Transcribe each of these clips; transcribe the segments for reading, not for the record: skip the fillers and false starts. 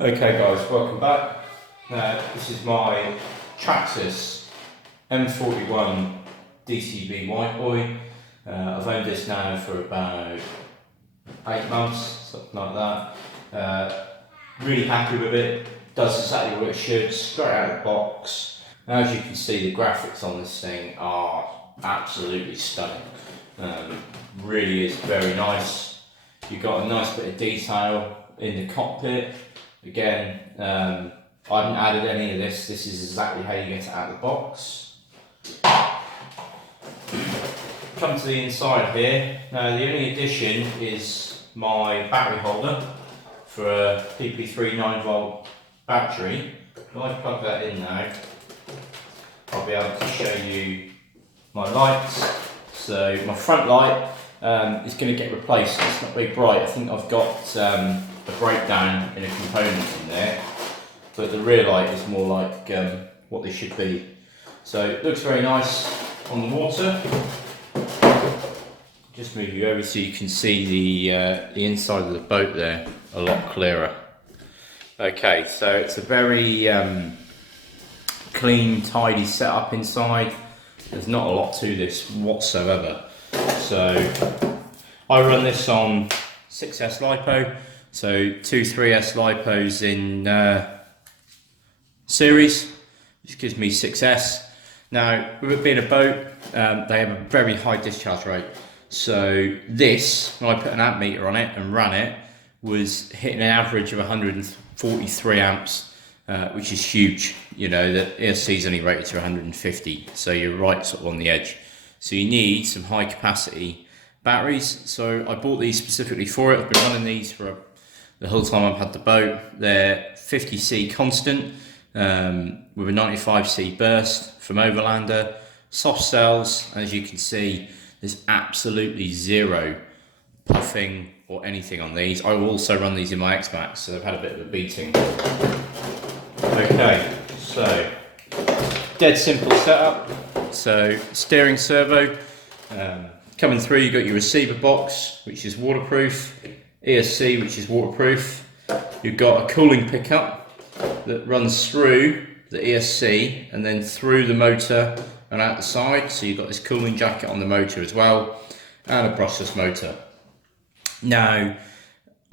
Okay guys, welcome back. This is my Traxxas M-41 DCB widebody. I've owned this now for about 8 months, something like that. Really happy with it. Does exactly what it should, straight out of the box. Now, as you can see, the graphics on this thing are absolutely stunning. Really is very nice. You've got a nice bit of detail in the cockpit. Again, I haven't added any of this. This is exactly how you get it out of the box. Come to the inside here. Now, the only addition is my battery holder for a PP3 9-volt battery. If I plug that in now, I'll be able to show you my lights. So my front light is going to get replaced. It's not very bright. I think I've got a breakdown in a component in there, but the rear light is more like what they should be. So it looks very nice on the water. Just move you over so you can see the inside of the boat there a lot clearer. Okay, so it's a very clean, tidy setup inside. There's not a lot to this whatsoever. So I run this on 6S LiPo, so 2 3S LiPos in series, which gives me 6S. Now, with it being a boat, they have a very high discharge rate. So this, when I put an amp meter on it and ran it, was hitting an average of 143 amps, which is huge. You know, the ESC is only rated to 150, so you're right sort of on the edge. So you need some high capacity batteries. So I bought these specifically for it. I've been running these for the whole time I've had the boat. They're 50C constant with a 95C burst from Overlander, soft cells. As you can see, there's absolutely zero puffing or anything on these. I will also run these in my X-Max, so they've had a bit of a beating. Okay, so dead simple setup. So steering servo, coming through, you've got your receiver box, which is waterproof, ESC, which is waterproof. You've got a cooling pickup that runs through the ESC and then through the motor and out the side. So you've got this cooling jacket on the motor as well, and a brushless motor. Now,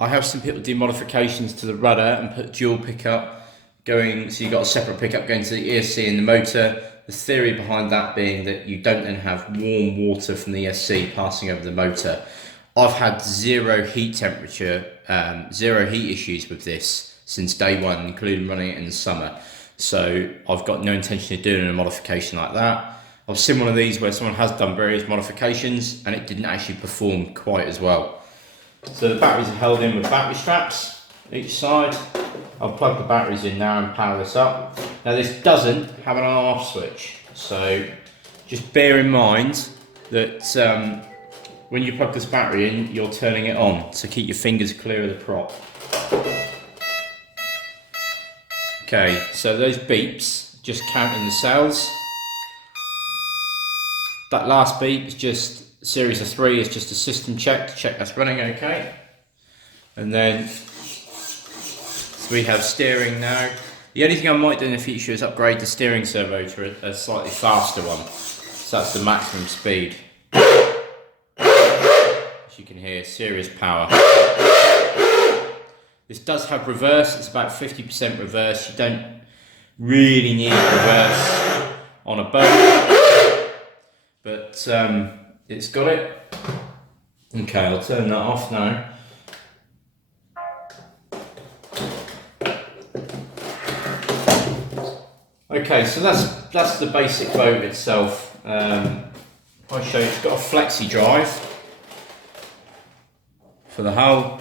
I have some people do modifications to the rudder and put dual pickup going, so you've got a separate pickup going to the ESC and the motor. The theory behind that being that you don't then have warm water from the ESC passing over the motor. I've had zero heat temperature, zero heat issues with this since day one, including running it in the summer. So I've got no intention of doing a modification like that. I've seen one of these where someone has done various modifications and it didn't actually perform quite as well. So the batteries are held in with battery straps each side. I'll plug the batteries in now and power this up. Now, this doesn't have an on-off switch, so just bear in mind that when you plug this battery in, you're turning it on, so keep your fingers clear of the prop. Okay, so those beeps, just counting the cells. That last beep is just series of 3, is just a system check to check that's running okay. And then so we have steering now. The only thing I might do in the future is upgrade the steering servo to a slightly faster one. So that's the maximum speed. As you can hear, serious power. This does have reverse. It's about 50% reverse. You don't really need reverse on a boat, but it's got it. Okay, I'll turn that off now. Okay, so that's the basic boat itself. I'll show you, it's got a flexi drive for the hull,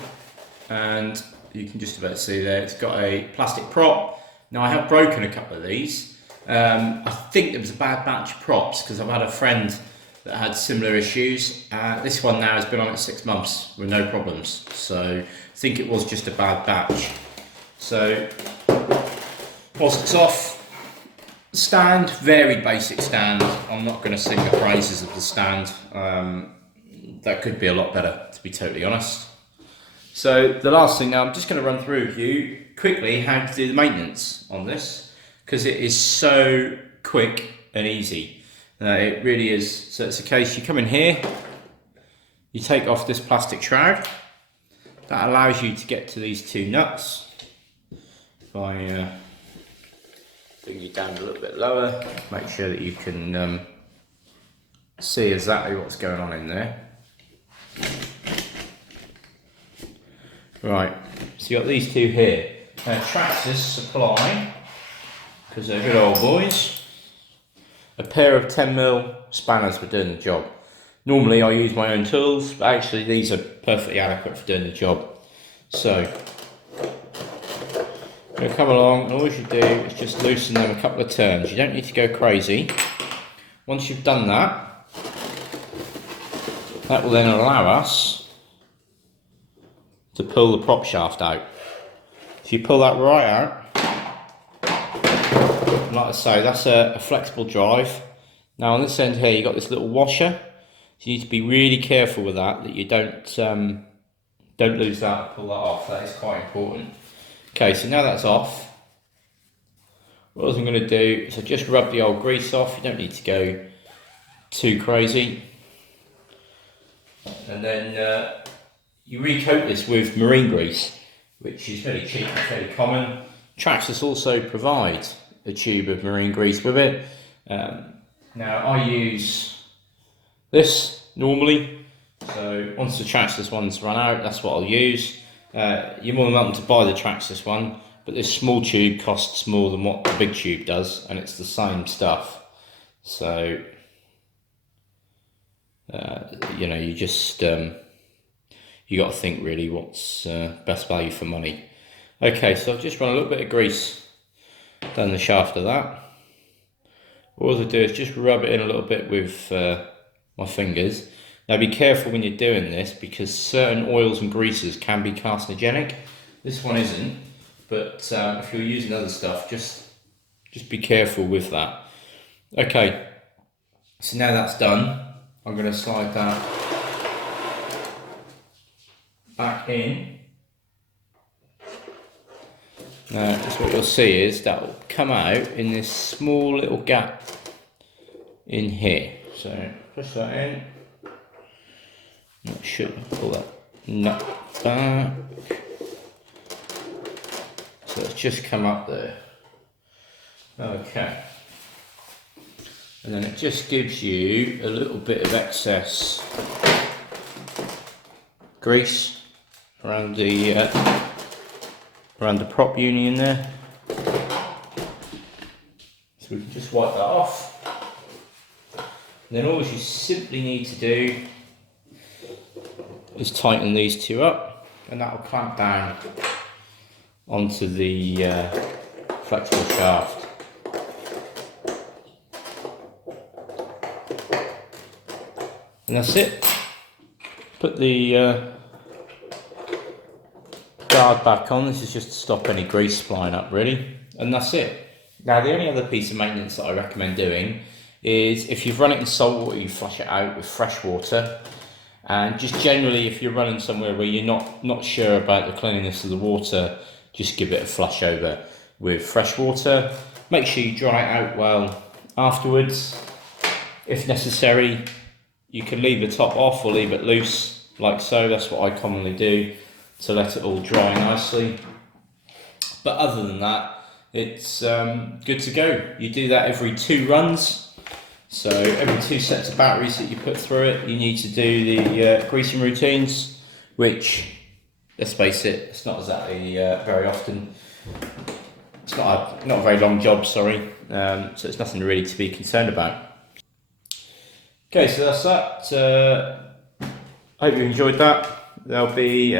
and you can just about see there, it's got a plastic prop. Now, I have broken a couple of these. I think it was a bad batch of props because I've had a friend that had similar issues. This one now has been on it 6 months with no problems, so I think it was just a bad batch. So whilst it's off, stand, very basic stand. I'm not going to sing the praises of the stand. That could be a lot better, to be totally honest. So the last thing now, I'm just going to run through with you quickly how to do the maintenance on this, because it is so quick and easy. It really is. So it's a case, you come in here, you take off this plastic shroud. That allows you to get to these two nuts. If I bring you down a little bit lower, make sure that you can see exactly what's going on in there. Right, so you got these two here. Now Traxxas supply, because they're good old boys, a pair of 10mm spanners for doing the job. Normally I use my own tools, but actually these are perfectly adequate for doing the job. So, you'll come along and all you do is just loosen them a couple of turns. You don't need to go crazy. Once you've done that, that will then allow us to pull the prop shaft out. So you pull that right out. Like I say, that's a flexible drive. Now on this end here, you've got this little washer. So you need to be really careful with that you don't lose that, pull that off. That is quite important. Okay, so now that's off, what I'm going to do is I just rub the old grease off. You don't need to go too crazy. And then you recoat this with marine grease, which is very cheap and fairly common. Traxxas also provides a tube of marine grease with it. Now I use this normally, so once the Traxxas one's run out, that's what I'll use. You're more than welcome to buy the Traxxas one, but this small tube costs more than what the big tube does, and it's the same stuff. So you know, you just you got to think really what's best value for money. Okay, so I've just run a little bit of grease down the shaft of that. All I do is just rub it in a little bit with my fingers. Now be careful when you're doing this, because certain oils and greases can be carcinogenic. This one isn't, but if you're using other stuff, just be careful with that. Okay, so now that's done, I'm going to slide that back in. Now, that's what you'll see is that will come out in this small little gap in here. So push that in. That should pull that nut back. So it's just come up there. Okay. And then it just gives you a little bit of excess grease around the prop union there. So we can just wipe that off. And then all you simply need to do is tighten these two up, and that will clamp down onto the flexible shaft. And that's it. Put the guard back on. This is just to stop any grease flying up really, and that's it. Now the only other piece of maintenance that I recommend doing is if you've run it in salt water, you flush it out with fresh water. And just generally, if you're running somewhere where you're not sure about the cleanliness of the water, just give it a flush over with fresh water. Make sure you dry it out well afterwards. If necessary, you can leave the top off or leave it loose like so. That's what I commonly do to let it all dry nicely. But other than that, it's good to go. You do that every 2 runs. So every 2 sets of batteries that you put through it, you need to do the greasing routines, which, let's face it, it's not exactly very often. It's not a very long job, sorry. So it's nothing really to be concerned about. Okay, so that's that. I hope you enjoyed that. There'll be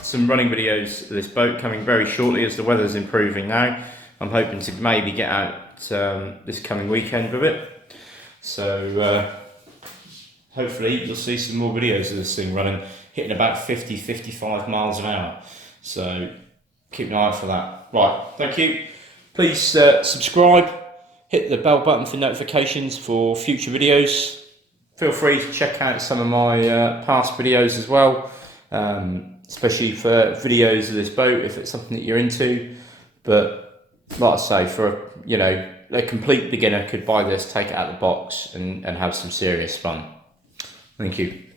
some running videos of this boat coming very shortly as the weather's improving now. I'm hoping to maybe get out this coming weekend with it. So hopefully you'll see some more videos of this thing running, hitting about 50-55 miles an hour. So keep an eye out for that. Right, thank you. Please subscribe. Hit the bell button for notifications for future videos. Feel free to check out some of my past videos as well. especially for videos of this boat if it's something that you're into. But like I say, for a complete beginner could buy this, take it out of the box, and have some serious fun. Thank you.